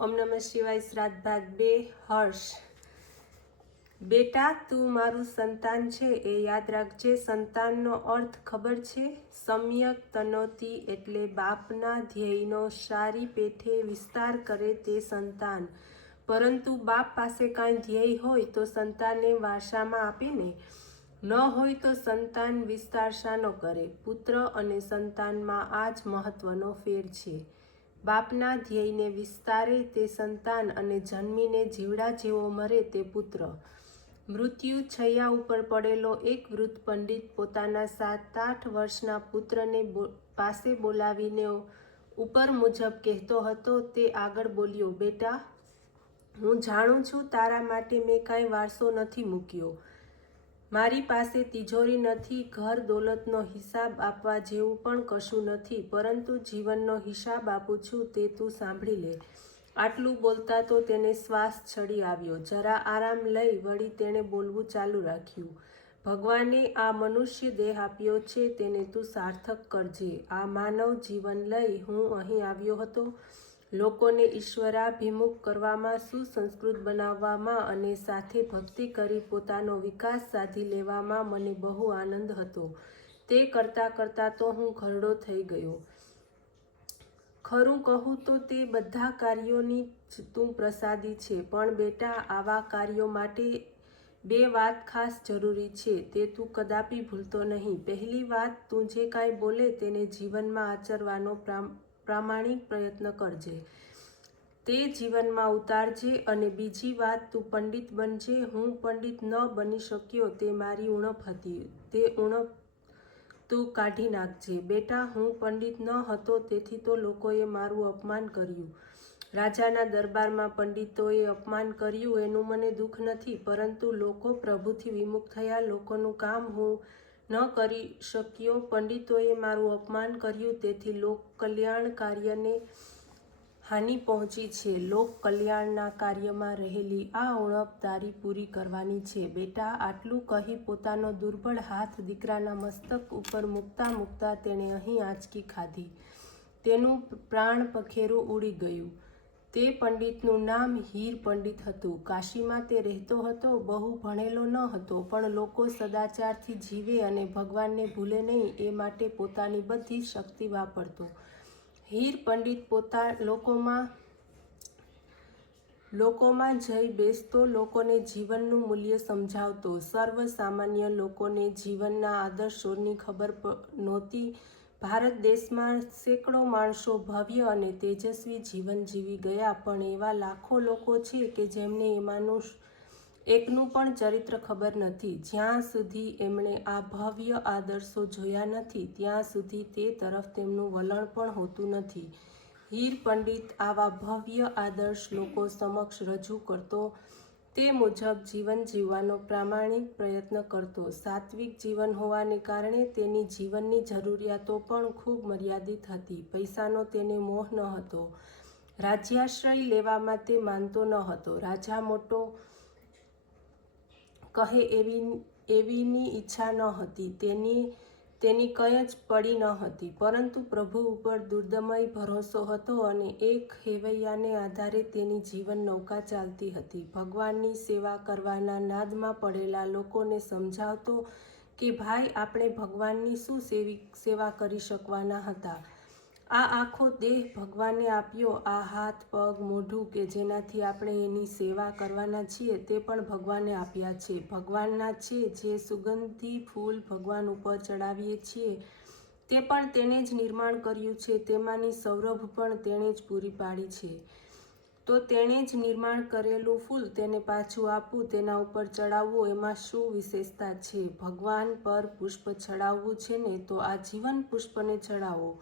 ઓમ નમઃ શિવાય. શ્રાદ્ધ ભાગ 2. હર્ષ. બેટા, તું મારું સંતાન છે એ યાદ રાખજે. સંતાનનો અર્થ ખબર છે? સમ્યક તનોતી એટલે બાપના ધ્યેયનો સારી પેઠે વિસ્તાર કરે તે સંતાન. પરંતુ બાપ પાસે કાંઈ ધ્યેય હોય તો સંતાનને વારસામાં આપે ને. ન હોય તો સંતાન વિસ્તાર શાનો કરે? પુત્ર અને સંતાનમાં આ જ મહત્વનો ફેર છે. બાપના ધ્યેયને વિસ્તારે તે સંતાન અને જન્મીને જીવડા જેવો મરે તે પુત્ર. મૃત્યુ છૈયા ઉપર પડેલો એક વૃદ્ધ પંડિત પોતાના 7-8 વર્ષના પુત્રને પાસે બોલાવીને ઉપર મુજબ કહેતો હતો. તે આગળ બોલ્યો, બેટા, હું જાણું છું તારા માટે મેં કાંઈ વારસો નથી મૂક્યો. મારી પાસે તિજોરી નથી, ઘર દોલતનો હિસાબ આપવા જેવું પણ કશું નથી, પરંતુ જીવનનો હિસાબ આપું છું, તે તું સાંભળી લે. આટલું બોલતા તો તેને શ્વાસ ચડી આવ્યો. જરા આરામ લઈ વળી તેણે બોલવું ચાલુ રાખ્યું. ભગવાને આ મનુષ્ય દેહ આપ્યો છે તેને તું સાર્થક કરજે. આ માનવ જીવન લઈ હું અહીં આવ્યો હતો. લોકોને ઈશ્વરાભિમુખ કરવામાં, સુસંસ્કૃત બનાવવામાં અને સાથે ભક્તિ કરી પોતાનો વિકાસ સાધી લેવામાં મને બહુ આનંદ હતો. તે કરતાં કરતાં તો હું ઘરડો થઈ ગયો. ખરું કહું તો તે બધા કાર્યોની જ તું પ્રસાદી છે. પણ બેટા, આવા કાર્યો માટે 2 વાત ખાસ જરૂરી છે, તે તું કદાપી ભૂલતો નહીં. પહેલી વાત, તું જે કાંઈ બોલે તેને જીવનમાં આચરવાનો પ્રામાણિક પ્રયત્ન કરજે, તે જીવનમાં ઉતારજે. અને બીજી વાત, તું પંડિત બનજે. હું પંડિત ન બની શક્યો તે મારી ઉણપ હતી. તે ઉણપ તું કાઢી નાખજે. બેટા, હું પંડિત ન હતો તેથી તો લોકોએ મારું અપમાન કર્યું. રાજાના દરબારમાં પંડિતોએ અપમાન કર્યું એનું મને દુઃખ નથી, પરંતુ લોકો પ્રભુથી વિમુખ થયા. લોકોનું કામ હું ન કરી શક્યો. પંડિતોએ મારું અપમાન કર્યું, તેથી લોક કલ્યાણ કાર્યને હાનિ પહોંચી છે. લોક કલ્યાણના કાર્યમાં રહેલી આ ઉણપ તારી પૂરી કરવાની છે. બેટા, આટલું કહી પોતાનો દુર્બળ હાથ દીકરાના મસ્તક ઉપર મૂકતા મૂકતા તેણે અહીં આંચકી ખાધી. તેનું પ્રાણ પખેરું ઉડી ગયું. તે પંડિતનું નામ હીર પંડિત હતું. કાશીમાં તે રહેતો હતો. બહુ ભણેલો ન હતો, પણ લોકો સદાચારથી જીવે અને ભગવાનને ભૂલે નહીં એ માટે પોતાની બધી શક્તિ વાપરતો. હીર પંડિત લોકોમાં જઈ બેસતો, લોકોને જીવનનું મૂલ્ય સમજાવતો. સર્વ સામાન્ય લોકોને જીવનના આદર્શોની ખબર નહોતી. ભારત દેશમાં સેંકડો માણસો ભવ્ય અને તેજસ્વી જીવન જીવી ગયા, પણ એવા લાખો લોકો છે કે જેમને એમાંનું એકનું પણ ચરિત્ર ખબર નથી. જ્યાં સુધી એમણે આ ભવ્ય આદર્શો જોયા નથી ત્યાં સુધી તે તરફ તેમનું વલણ પણ હોતું નથી. હીર પંડિત આવા ભવ્ય આદર્શ લોકો સમક્ષ રજૂ કરતો. તે મુજબ જીવન જીવવાનો પ્રામાણિક પ્રયત્ન કરતો. સાત્વિક જીવન હોવાને કારણે તેની જીવનની જરૂરિયાતો પણ ખૂબ મર્યાદિત હતી. પૈસાનો તેને મોહ ન હતો. રાજ્યાશ્રય લેવામાં તે માનતો ન હતો. રાજા મોટો કહે એવીની ઈચ્છા ન હતી. તેની કંઈ જ પડી ન હતી, પરંતુ પ્રભુ ઉપર દુર્દમય ભરોસો હતો અને એક ખેવૈયાને આધારે તેની જીવન નૌકા ચાલતી હતી. ભગવાનની સેવા કરવાના નાદમાં પડેલા લોકોને સમજાવતો કે ભાઈ, આપણે ભગવાનની શું સેવા કરી શકવાના હતા? આ આખો દેહ ભગવાને આપ્યો. આ હાથ, પગ, મોઢું કે જેનાથી આપણે એની સેવા કરવાના છીએ તે પણ ભગવાને આપ્યા છે. ભગવાનના છે. જે સુગંધી ફૂલ ભગવાન ઉપર ચડાવીએ છીએ તે પણ તેણે જ નિર્માણ કર્યું છે. તેમાંની સૌરભ પણ તેણે જ પૂરી પાડી છે. તો તેણે જ નિર્માણ કરેલું ફૂલ તેને પાછું આપવું, તેના ઉપર ચડાવવું, એમાં શું વિશેષતા છે? ભગવાન પર પુષ્પ ચડાવવું છે ને, તો આજીવન પુષ્પને ચડાવો.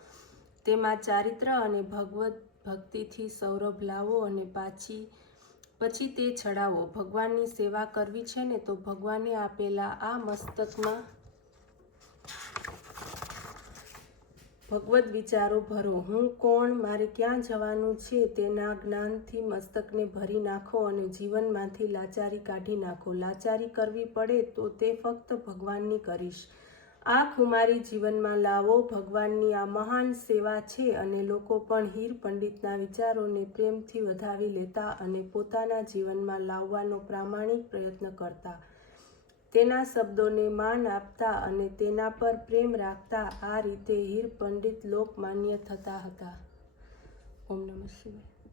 તેમાં ચારિત્ર અને ભગવત ભક્તિથી સૌરભ લાવો અને પછી તે ચડાવો. ભગવાનની સેવા કરવી છે ને, તો ભગવાને આપેલા આ મસ્તકમાં ભગવદ્ વિચારો ભરો. હું કોણ, મારે ક્યાં જવાનું છે તેના જ્ઞાનથી મસ્તકને ભરી નાખો અને જીવનમાંથી લાચારી કાઢી નાખો. લાચારી કરવી પડે તો તે ફક્ત ભગવાનની કરીશ. આ ખુમારી જીવનમાં લાવો. ભગવાનની આ મહાન સેવા છે અને લોકો પણ હીર પંડિતના વિચારોને પ્રેમથી વધાવી લેતા અને પોતાના જીવનમાં લાવવાનો પ્રામાણિક પ્રયત્ન કરતા. તેના શબ્દોને માન આપતા અને તેના પર પ્રેમ રાખતા. આ રીતે હીર પંડિત લોકમાન્ય થતા હતા. ઓમ નમઃ શિવાય.